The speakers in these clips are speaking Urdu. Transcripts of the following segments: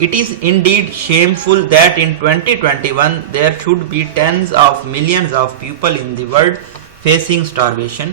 It is indeed shameful that in 2021 there should be tens of millions of people in the world facing starvation।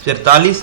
43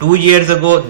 2 years ago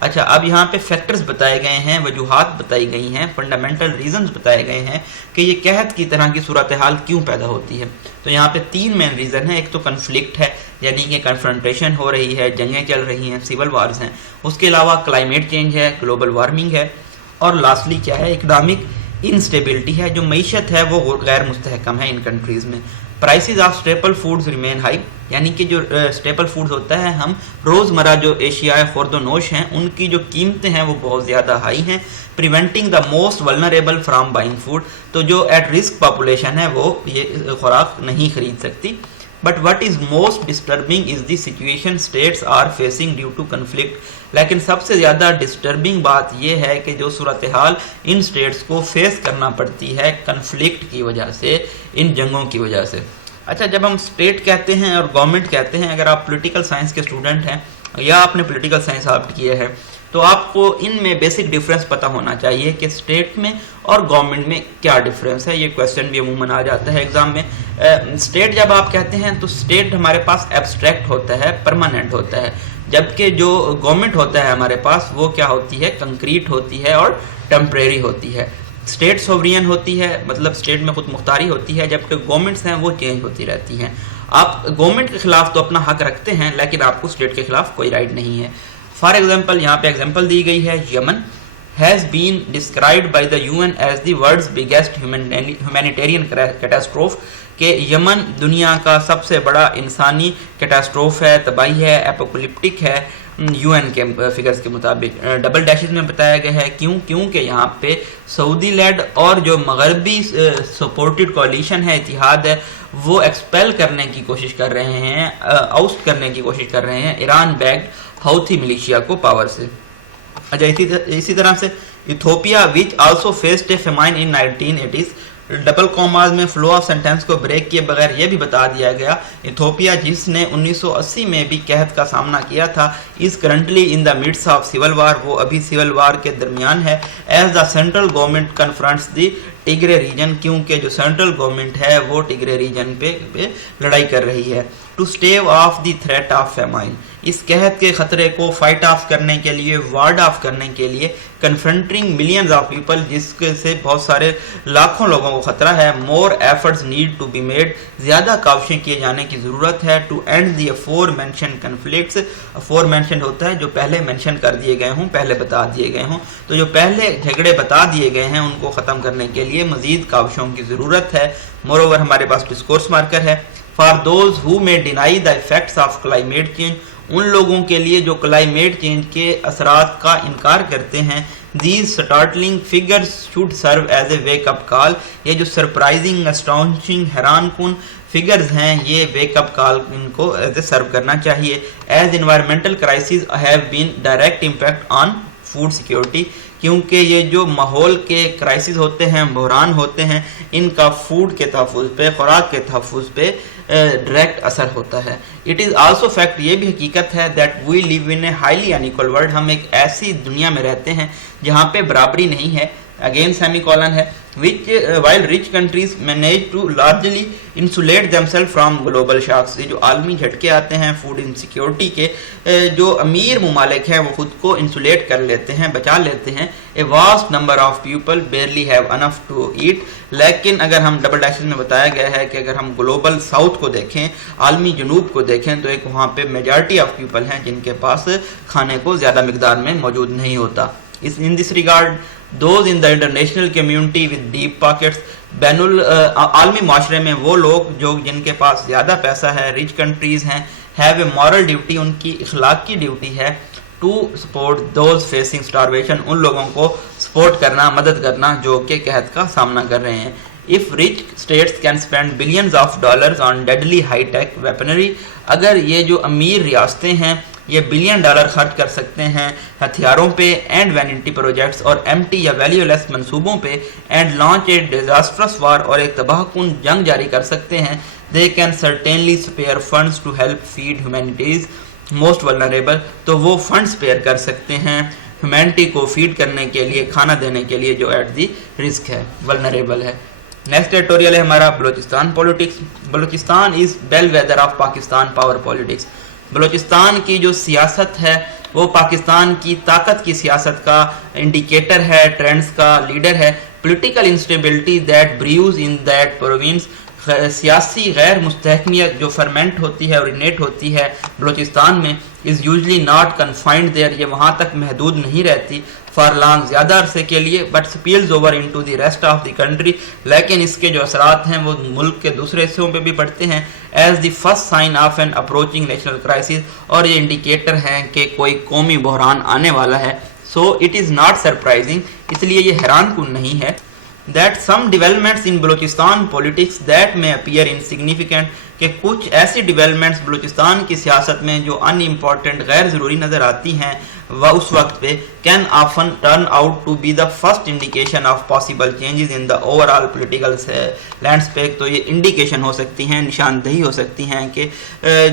اچھا اب یہاں پہ فیکٹرز بتائے گئے ہیں, وجوہات بتائی گئی ہیں, فنڈامنٹل ریزنز بتائے گئے ہیں کہ یہ قحط کی طرح کی صورتحال کیوں پیدا ہوتی ہے. تو یہاں پہ 3 مین ریزن ہیں. ایک تو کنفلکٹ ہے, یعنی کہ کنفرنٹیشن ہو رہی ہے, جنگیں چل رہی ہیں, سول وارز ہیں. اس کے علاوہ کلائمیٹ چینج ہے, گلوبل وارمنگ ہے, اور لاسٹلی کیا ہے, اکنامک انسٹیبلٹی ہے, جو معیشت ہے وہ غیر مستحکم ہے ان کنٹریز میں. Prices of staple foods remain high, یعنی کہ جو اسٹیپل فوڈز ہوتا ہے, ہم روزمرہ جو اشیاء خورد و نوش ہیں ان کی جو قیمتیں ہیں وہ بہت زیادہ ہائی ہیں. Preventing the most vulnerable from buying food, تو جو ایٹ رسک پاپولیشن ہے وہ یہ خوراک نہیں خرید سکتی. But what is most disturbing is the situation states are facing due to conflict. لیکن سب سے زیادہ ڈسٹربنگ بات یہ ہے کہ جو صورتحال ان سٹیٹس کو فیس کرنا پڑتی ہے کنفلکٹ کی وجہ سے, ان جنگوں کی وجہ سے. اچھا جب ہم اسٹیٹ کہتے ہیں اور گورنمنٹ کہتے ہیں, اگر آپ پولیٹیکل سائنس کے اسٹوڈنٹ ہیں یا آپ نے پولیٹیکل سائنس آپٹ کیے ہیں تو آپ کو ان میں بیسک ڈفرینس پتہ ہونا چاہیے کہ اسٹیٹ میں اور گورنمنٹ میں کیا ڈفرینس ہے. یہ کویسچن بھی عموماً آ جاتا ہے ایگزام میں. اسٹیٹ جب آپ کہتے ہیں تو اسٹیٹ ہمارے پاس ایبسٹریکٹ ہوتا ہے, پرماننٹ ہوتا ہے, جبکہ جو گورنمنٹ ہوتا ہے ہمارے پاس وہ کیا ہوتی ہے, کنکریٹ ہوتی ہے اور ٹیمپریری ہوتی ہے. اسٹیٹ سوورین ہوتی ہے, مطلب اسٹیٹ میں خود مختاری ہوتی ہے, جبکہ گورنمنٹس ہیں وہ چینج ہوتی رہتی ہیں. آپ گورنمنٹ کے خلاف تو اپنا حق رکھتے ہیں لیکن آپ کو اسٹیٹ کے خلاف کوئی رائٹ نہیں ہے. فار ایگزامپل یہاں پہ ایگزامپل دی گئی ہے, یمن has been described by the UN as the world's biggest humanitarian catastrophe, کہ یمن دنیا کا سب سے بڑا انسانی کیٹاسٹروف ہے, تباہی ہے, اپوکلپٹک ہے UN کے فگرز کے مطابق. ڈبل ڈیشز میں بتایا گیا ہے کیونکہ یہاں پہ سعودی لیڈ اور جو مغربی سپورٹڈ کولیشن ہے, اتحاد ہے, وہ ایکسپیل کرنے کی کوشش کر رہے ہیں, آؤسٹ کرنے کی کوشش کر رہے ہیں ایران بیکڈ ہاؤتھی ملیشیا کو پاور سے. اچھا اسی طرح سے Ethiopia which also faced a famine in 1980s, double commas میں فلو آف سینٹینس کو بریک کیے بغیر یہ بھی بتا دیا گیا, ایتھوپیا جس نے 1980 میں بھی قحط کا سامنا کیا تھا, is currently in the midst of civil war, وہ ابھی سول وار کے درمیان ہے. As the central government confronts the Tigray region, کیونکہ جو سینٹرل گورنمنٹ ہے وہ ٹیگرے ریجن پہ لڑائی کر رہی ہے. To stave of the threat of famine, اس قحط کے خطرے کو فائٹ آف کرنے کے لیے, وارڈ آف کرنے کے لیے, کنفرنٹنگ ملینز آف پیپل, جس سے بہت سارے لاکھوں لوگوں کو خطرہ ہے. More efforts need to be made, زیادہ کاوشیں کیے جانے کی ضرورت ہے. To end the aforementioned conflicts, aforementioned ہوتا ہے جو پہلے مینشن کر دیے گئے ہوں, پہلے بتا دیے گئے ہوں, تو جو پہلے جھگڑے بتا دیے گئے ہیں ان کو ختم کرنے کے لیے مزید کاوشوں کی ضرورت ہے. مور اوور ہمارے پاس ڈسکورس مارکر ہے. For those who may deny the effects of climate change, ان لوگوں کے لیے جو کلائمیٹ چینج کے اثرات کا انکار کرتے ہیں, these startling figures should serve as a wake up call, یہ جو سرپرائزنگ, اسٹانشنگ, حیران کن فگرز ہیں یہ ویک اپ کال ان کو ایز اے سرو کرنا چاہیے. As environmental crisis have been direct impact on food security, کیونکہ یہ جو ماحول کے کرائسز ہوتے ہیں, بحران ہوتے ہیں, ان کا فوڈ کے تحفظ پہ, خوراک کے تحفظ پہ ڈائریکٹ اثر ہوتا ہے. اٹ از آلسو فیکٹ, یہ بھی حقیقت ہے, that we live in a highly unequal world, ہم ایک ایسی دنیا میں رہتے ہیں جہاں پہ برابری نہیں ہے, اگین سیمی کولن ہے, which while rich countries manage to largely insulate themselves from global shocks, یہ جو عالمی جھٹکے آتے ہیں فوڈ انسیکیورٹی کے, جو امیر ممالک ہیں وہ خود کو انسولیٹ کر لیتے ہیں, بچا لیتے ہیں. a vast number of people barely have enough to eat, لیکن اگر ہم ڈبل ڈیشن میں بتایا گیا ہے کہ اگر ہم گلوبل ساؤتھ کو دیکھیں, عالمی جنوب کو دیکھیں, تو ایک وہاں پہ میجارٹی آف پیپل ہیں جن کے پاس کھانے کو زیادہ مقدار میں موجود نہیں ہوتا. in this regard those in the international community with deep pockets, عالمی معاشرے میں وہ لوگ جو جن کے پاس زیادہ پیسہ ہے, ریچ کنٹریز ہیں, have a moral duty, ان کی اخلاقی ڈیوٹی ہے, to support those facing starvation, ان لوگوں کو سپورٹ کرنا, مدد کرنا جو کہ قحط کا سامنا کر رہے ہیں. If rich states can spend billions of dollars on deadly high-tech weaponry, اگر یہ جو امیر ریاستیں ہیں یہ $بلین خرچ کر سکتے ہیں ہتھیاروں پہ, اینڈ وینٹی پروجیکٹس اور ایمٹی یا ویلیو لیس منصوبوں پہ, اینڈ لانچ اے ڈیزاسٹرس وار, اور ایک تباہ کن جنگ جاری کر سکتے ہیں, they can certainly spare funds to help feed humanity's most vulnerable, تو وہ فنڈ اسپیئر کر سکتے ہیں ہیومینٹی کو فیڈ کرنے کے لیے, کھانا دینے کے لیے جو ایٹ دی رسک ہے, ولنریبل ہے. نیکسٹ ایڈیٹوریل ہے ہمارا Balochistan politics. Balochistan is bellwether of Pakistan power politics. Balochistan کی جو سیاست ہے وہ پاکستان کی طاقت کی سیاست کا انڈیکیٹر ہے, ٹرینڈز کا لیڈر ہے. Political instability that brews in that province, سیاسی غیر مستحکمیت جو فرمنٹ ہوتی ہے, اورینیٹ ہوتی ہے بلوچستان میں, is usually not confined there, یہ وہاں تک محدود نہیں رہتی فار لانگ, زیادہ عرصے کے لیے, but spills over into the rest of the country, لیکن اس کے جو اثرات ہیں وہ ملک کے دوسرے حصوں پہ بھی پڑتے ہیں. As the first sign of an approaching national crisis, اور یہ انڈیکیٹر ہیں کہ کوئی قومی بحران آنے والا ہے. So it is not surprising, اس لیے یہ حیران کن نہیں ہے that some developments in Balochistan politics that may appear insignificant, کہ کچھ ایسی ڈیولپمنٹس بلوچستان کی سیاست میں جو ان امپورٹنٹ, غیر ضروری نظر آتی ہیں وہ اس وقت پہ, can often turn out to be the first indication of possible changes in the overall political landscape. تو یہ انڈیکیشن ہو سکتی ہیں, نشاندہی ہو سکتی ہیں کہ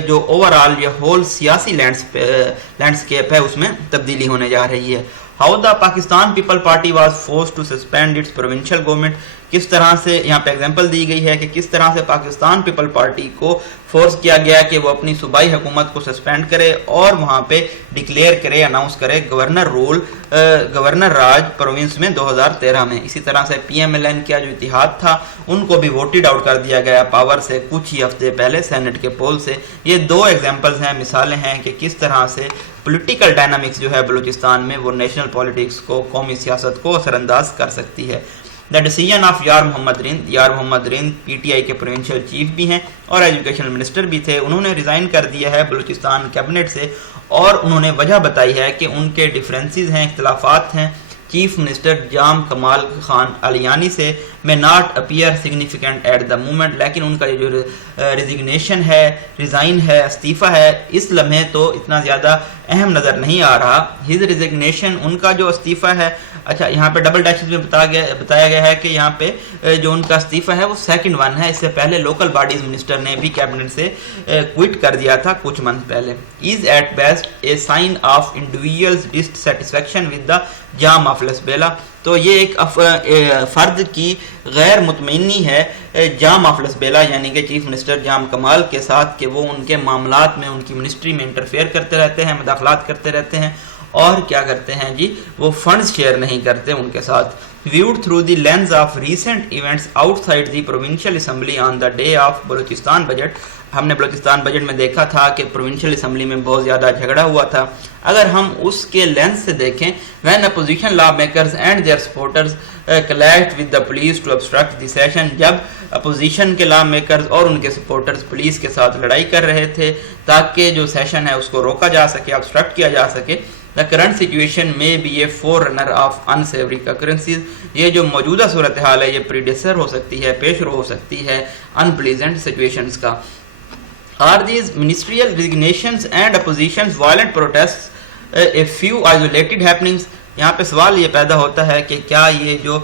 جو اوورآل یہ ہول سیاسی لینڈسکیپ ہے اس میں تبدیلی ہونے جا رہی ہے. How the Pakistan People Party was forced to suspend its provincial government, کس طرح سے یہاں پہ ایگزامپل دی گئی ہے کہ کس طرح سے پاکستان پیپل پارٹی کو فورس کیا گیا کہ وہ اپنی صوبائی حکومت کو سسپینڈ کرے اور وہاں پہ ڈکلیئر کرے, اناؤنس کرے گورنر راج پروونس میں 2013 میں. اسی طرح سے پی ایم ایل این کا جو اتحاد تھا ان کو بھی ووٹڈ آؤٹ کر دیا گیا پاور سے کچھ ہی ہفتے پہلے سینٹ کے پول سے. یہ دو ایگزامپلز ہیں, مثالیں ہیں کہ کس طرح سے پولیٹیکل ڈائنامکس جو ہے بلوچستان میں وہ نیشنل پالیٹکس کو, قومی سیاست کو اثر انداز کر سکتی ہے. دا ڈیسیژن آف یار محمد رند, یار محمد رند پی ٹی آئی کے پروونشل چیف بھی ہیں اور ایجوکیشن منسٹر بھی تھے, انہوں نے ریزائن کر دیا ہے بلوچستان کیبنٹ سے, اور انہوں نے وجہ بتائی ہے کہ ان کے ڈفرینسز ہیں, اختلافات ہیں چیف منسٹر جام کمال خان علیانی سے, میں not appear significant at the moment, لیکن ان کا یہ جو ریزگنیشن ہے, ریزائن ہے, استعفیٰ ہے, اس لمحے تو اتنا زیادہ اہم نظر نہیں آ رہا. ہز ریزگنیشن, ان کا جو استعفیٰ ہے, اچھا یہاں پہ ڈبل ڈیشز میں بتایا گیا ہے کہ یہاں پہ جو ان کا استعفیٰ ہے وہ سیکنڈ ون ہے, اس سے پہلے لوکل باڈیز منسٹر نے بھی کیبنٹ سے کوئٹ کر دیا تھا کچھ منتھ پہلے. Is at best a sign of individuals dissatisfaction with the Jam of Lasbela, تو یہ ایک فرد کی غیر مطمئنی ہے جام آف لسبیلا یعنی کہ چیف منسٹر جام کمال کے ساتھ, کہ وہ ان کے معاملات میں, ان کی منسٹری میں انٹرفیئر کرتے رہتے ہیں, مداخلات کرتے رہتے ہیں, اور کیا کرتے ہیں جی, وہ فنڈز شیئر نہیں کرتے ان کے ساتھ. viewed through the lens of recent events outside the provincial assembly on the day of Balochistan budget, ہم نے بلوچستان بجٹ میں دیکھا تھا کہ پروونشل اسمبلی میں بہت زیادہ جھگڑا ہوا تھا. اگر ہم اس کے لینس سے دیکھیں, when opposition lawmakers and their supporters clashed with the police to obstruct the session, جب اپوزیشن کے لا میکرز اور ان کے سپورٹرز پولیس کے ساتھ لڑائی کر رہے تھے تاکہ جو سیشن ہے اس کو روکا جا سکے, obstruct کیا جا سکے. The current situation may be a forerunner of unsavory occurrences, یہ جو موجودہ صورتحال ہے یہ پریڈیسر ہو سکتی ہے, پیش رو ہو سکتی ہے unpleasant situations کا. Are these ministerial resignations and opposition's violent protests a few isolated happenings? یہاں پہ سوال یہ پیدا ہوتا ہے کہ کیا یہ جو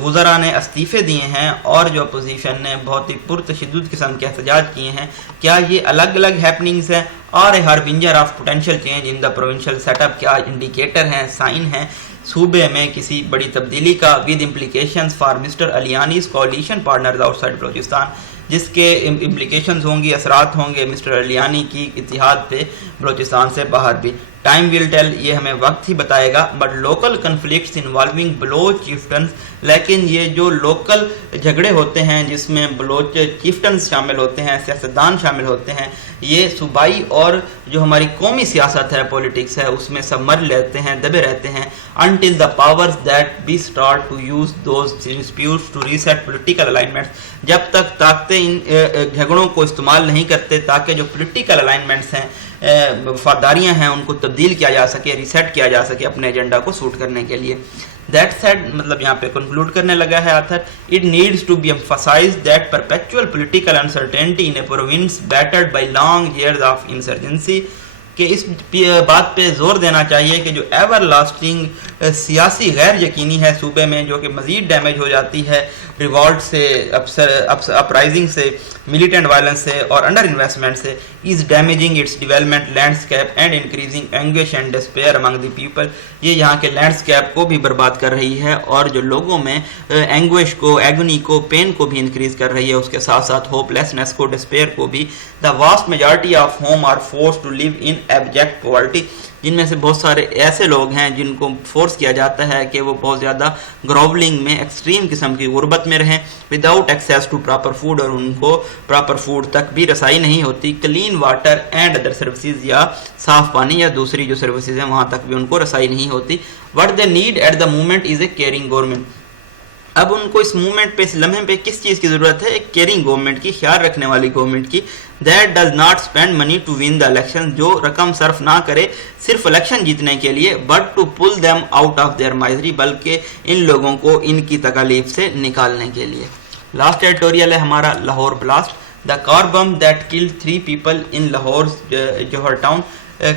وزراء نے استعفے دیے ہیں اور جو اپوزیشن نے بہت ہی پرتشدد قسم کے احتجاج کیے ہیں, کیا یہ الگ الگ ہیپننگز ہیں اور a harbinger of potential change in the provincial set up, کیا انڈیکیٹر ہیں, سائن ہیں صوبے میں کسی بڑی تبدیلی کا, with implications for Mr Aliani's coalition partners outside Balochistan, جس کے امپلیکیشنز ہوں گی, اثرات ہوں گے مسٹر علیانی کی اتحاد پہ بلوچستان سے باہر بھی. ٹائم ول ٹیل, یہ ہمیں وقت ہی بتائے گا. But local conflicts involving Baloch chieftains, لیکن یہ جو لوکل جھگڑے ہوتے ہیں جس میں بلوچ چیفٹنز شامل ہوتے ہیں, سیاستدان شامل ہوتے ہیں, یہ صوبائی اور جو ہماری قومی سیاست ہے, پولیٹکس ہے, اس میں سب لیتے ہیں, دبے رہتے ہیں, until the powers that be start to use those disputes to reset political alignments, جب تک طاقتیں ان جھگڑوں کو استعمال نہیں کرتے تاکہ جو پولیٹیکل الائنمنٹس ہیں, وفاداریاں ہیں, ان کو تبدیل کیا جا سکے, ریسیٹ کیا جا سکے اپنے ایجنڈا کو سوٹ کرنے کے لیے. That said, مطلب یہاں پہ کنکلوڈ کرنے لگا ہے author, it needs to be emphasized that perpetual political uncertainty in a province battered by long years of insurgency, کہ اس بات پہ زور دینا چاہیے کہ جو ایور لاسٹنگ سیاسی غیر یقینی ہے صوبے میں, جو کہ مزید ڈیمیج ہو جاتی ہے ریوالٹ سے, اپرائزنگ سے, ملیٹنٹ وائلنس سے اور انڈر انویسٹمنٹ سے, is damaging its development landscape and increasing anguish and despair among the people, یہ یہاں کے لینڈسکیپ کو بھی برباد کر رہی ہے اور جو لوگوں میں اینگوش کو, ایگونی کو, پین کو بھی انکریز کر رہی ہے, اس کے ساتھ ساتھ ہوپ لیسنس کو, ڈسپیئر کو بھی. The vast majority of whom are forced to live in abject poverty, جن میں سے بہت سارے ایسے لوگ ہیں جن کو فورس کیا جاتا ہے کہ وہ بہت زیادہ گروولنگ میں ایکسٹریم قسم کی غربت میں رہیں without access to proper food, اور ان کو پراپر فوڈ تک بھی رسائی نہیں ہوتی، clean water and other services, یا صاف پانی یا دوسری جو سروسز ہیں وہاں تک بھی ان کو رسائی نہیں ہوتی. What they need at the moment is a caring government. اب ان کو اس مومنٹ پہ، اس لمحے پہ کس چیز کی ضرورت ہے؟ ایک کیئرنگ گورنمنٹ کی، خیال رکھنے والی گورنمنٹ کی. That does not spend money to win the election, جو رقم صرف نہ کرے صرف الیکشن جیتنے کے لیے، but to pull them out of their misery, بلکہ ان لوگوں کو ان کی تکالیف سے نکالنے کے لیے. لاسٹ ایڈیٹوریل ہے ہمارا Lahore blast. The car bomb that killed 3 people in Lahore Johar town.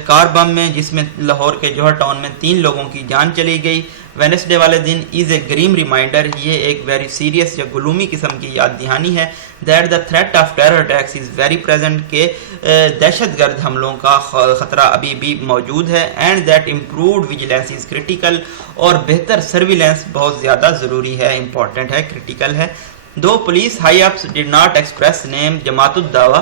Car bomb میں جس میں لاہور کے جوہر ٹاؤن میں 3 لوگوں کی جان چلی گئی وینسڈے والے دن، از اے گریم ریمائنڈر، یہ ایک ویری سیریس یا گلومی قسم کی یاد دہانی ہے، that the threat of terror attacks is very present, کہ دہشت گرد حملوں کا خطرہ ابھی بھی موجود ہے، and that improved vigilance is critical, اور بہتر سرویلنس بہت زیادہ ضروری ہے، امپورٹنٹ ہے، کریٹیکل ہے. Though police high ups did not express name Jamaat ud-Dawa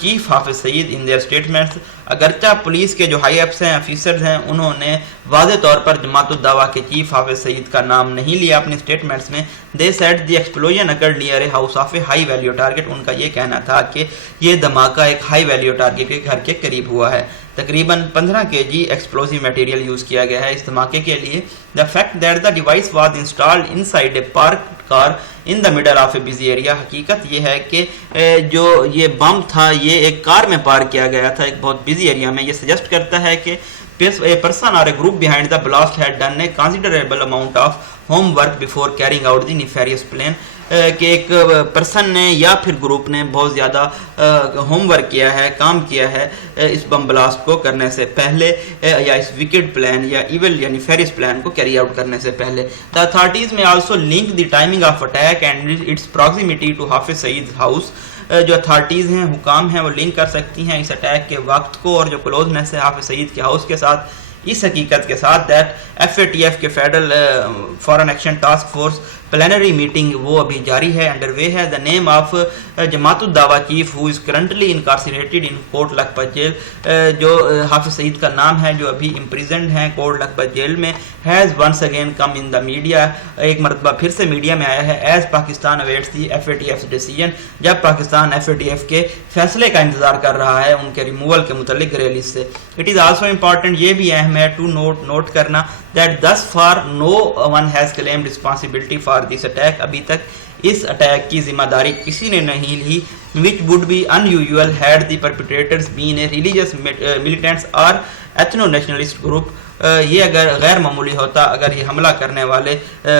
chief Hafiz Saeed in their statements. اگرچہ پولیس کے جو ہائی اپس ہیں، آفیسرز ہیں، انہوں نے واضح طور پر جماعت الدعوہ کے چیف حافظ سعید کا نام نہیں لیا اپنے اسٹیٹمنٹس میں. They said the explosion occurred near a house of a high value target. ان کا یہ کہنا تھا کہ یہ دھماکہ ایک ہائی ویلیو ٹارگیٹ کے گھر کے قریب ہوا ہے. تقریباً 15 kg ایکسپلوزیو میٹیریل یوز کیا گیا ہے اس دھماکے کے لیے. The fact that the device was installed in side a park car in the middle of a busy area. حقیقت یہ ہے کہ جو یہ بم تھا یہ ایک کار میں پارک کیا گیا تھا ایک بہت بزی ایریا میں. یہ سجیسٹ کرتا ہے کہ a person or a group behind the blast had done a considerable amount of homework before carrying out the nefarious plan. کہ ایک پرسن نے یا پھر گروپ نے بہت زیادہ ہوم ورک کیا ہے، کام کیا ہے اس بم بلاسٹ کو کرنے سے پہلے، یا اس وکڈ پلان یا ایول یعنی فیریس پلان کو کیری آؤٹ کرنے سے پہلے. The authorities may also link the timing of attack and its proximity to Hafiz Saeed house. جو اتھارٹیز ہیں، حکام ہیں، وہ لنک کر سکتی ہیں اس اٹیک کے وقت کو اور جو کلوزنس ہے حافظ سعید کے ہاؤس کے ساتھ، اس حقیقت کے ساتھ دیٹ FATF کے federal foreign action task force plenary meeting وہ ابھی جاری ہے، انڈر وے ہے. دا name of Jamaat ud-Dawa chief who is currently incarcerated in Kot Lakhpat jail. جو حافظ سعید کا نام ہے جو ابھی امپریزنڈ ہیں کوٹ لکھپت جیل میں، has once again come in the media. ایک مرتبہ پھر سے میڈیا میں آیا ہے as Pakistan awaits the FATF decision, جب پاکستان FATF کے فیصلے کا انتظار کر رہا ہے ان کے ریموول کے متعلق ریلیز سے. اٹ از آلسو امپورٹنٹ، یہ بھی اہم ہے ٹو نوٹ کرنا that thus far no one has claimed responsibility for this attack. ابھی تک اس اٹیک کی ذمہ داری کسی نے نہیں لی. which would be unusual had the perpetrators been a religious militants or ethno-nationalist group. یہ اگر غیر معمولی ہوتا اگر یہ حملہ کرنے والے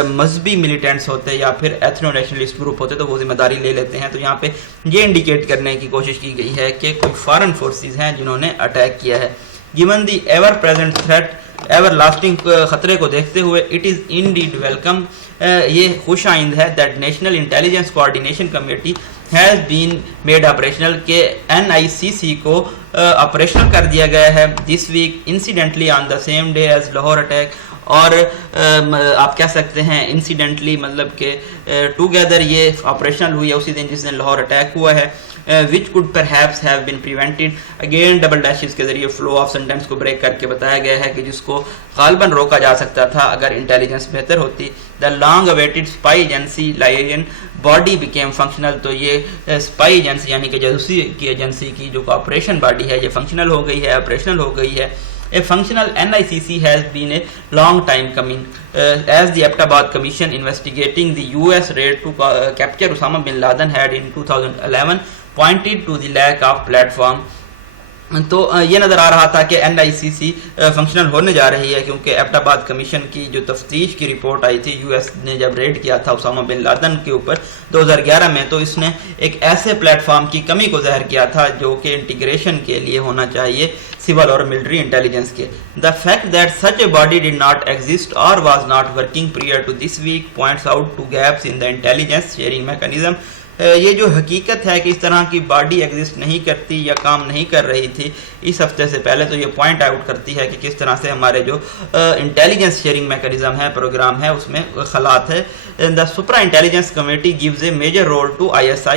مذہبی ملیٹنٹس ہوتے یا پھر ایتھنو نیشنلسٹ گروپ ہوتے تو وہ ذمہ داری لے لیتے ہیں. تو یہاں پہ یہ انڈیکیٹ کرنے کی کوشش کی گئی ہے کہ کوئی فارن فورسز ہیں جنہوں نے اٹیک کیا ہے. given the ever present threat، ever lasting خطرے کو دیکھتے ہوئے، اٹ از انڈیڈ ویلکم، یہ خوش آئند ہے that national intelligence coordination committee has been made operational, کہ NICC کو آپریشنل کر دیا گیا ہے this week incidentally on the same day as Lahore attack. اور آپ کہہ سکتے ہیں انسیڈنٹلی مطلب کہ ٹوگیدر یہ آپریشنل ہوئی ہے اسی دن جس دن لاہور اٹیک ہوا ہے. which could perhaps have been prevented. again double dashes کے ذریعے فلو آف سینٹینس کو بریک کر کے بتایا گیا ہے کہ جس کو غالباً روکا جا سکتا تھا اگر انٹیلیجنس بہتر ہوتی. the long awaited spy agency Lion body became functional. تو یہ اسپائی ایجنسی یعنی کہ جاسوسی کی ایجنسی کی جو آپریشن باڈی ہے یہ فنکشنل ہو گئی ہے، آپریشنل ہو گئی ہے. A functional NICC has been a long time coming, as the Abbottabad Commission investigating the US raid to capture Osama bin Laden had in 2011 pointed to the lack of platform. تو یہ نظر آ رہا تھا کہ NICC فنکشنل ہونے جا رہی ہے کیونکہ ایبٹ کمیشن کی جو تفتیش کی رپورٹ آئی تھی US نے جب ریڈ کیا تھا اسامہ بن لادن کے اوپر 2011 میں، تو اس نے ایک ایسے پلیٹ فارم کی کمی کو ظاہر کیا تھا جو کہ انٹیگریشن کے لیے ہونا چاہیے سول اور ملٹری انٹیلیجنس کے. The fact that such a body did not exist or was not working prior to this week points out to gaps in the intelligence sharing mechanism. یہ جو حقیقت ہے کہ اس طرح کی باڈی ایگزسٹ نہیں کرتی یا کام نہیں کر رہی تھی اس ہفتے سے پہلے، تو یہ پوائنٹ آؤٹ کرتی ہے کہ کس طرح سے ہمارے جو انٹیلیجنس شیئرنگ میکانزم ہے، پروگرام ہے، اس میں خلات ہے. The Supra Intelligence Committee gives a major role to ISI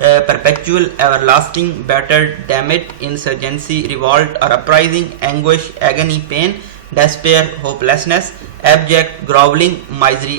perpetual, everlasting, battered, damaged, insurgency, revolt or uprising, anguish, agony, pain, despair, hopelessness, abject, groveling, misery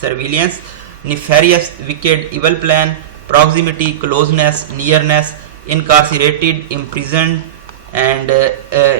surveillance, nefarious, wicked, evil plan, proximity, closeness, nearness, incarcerated, imprisoned, and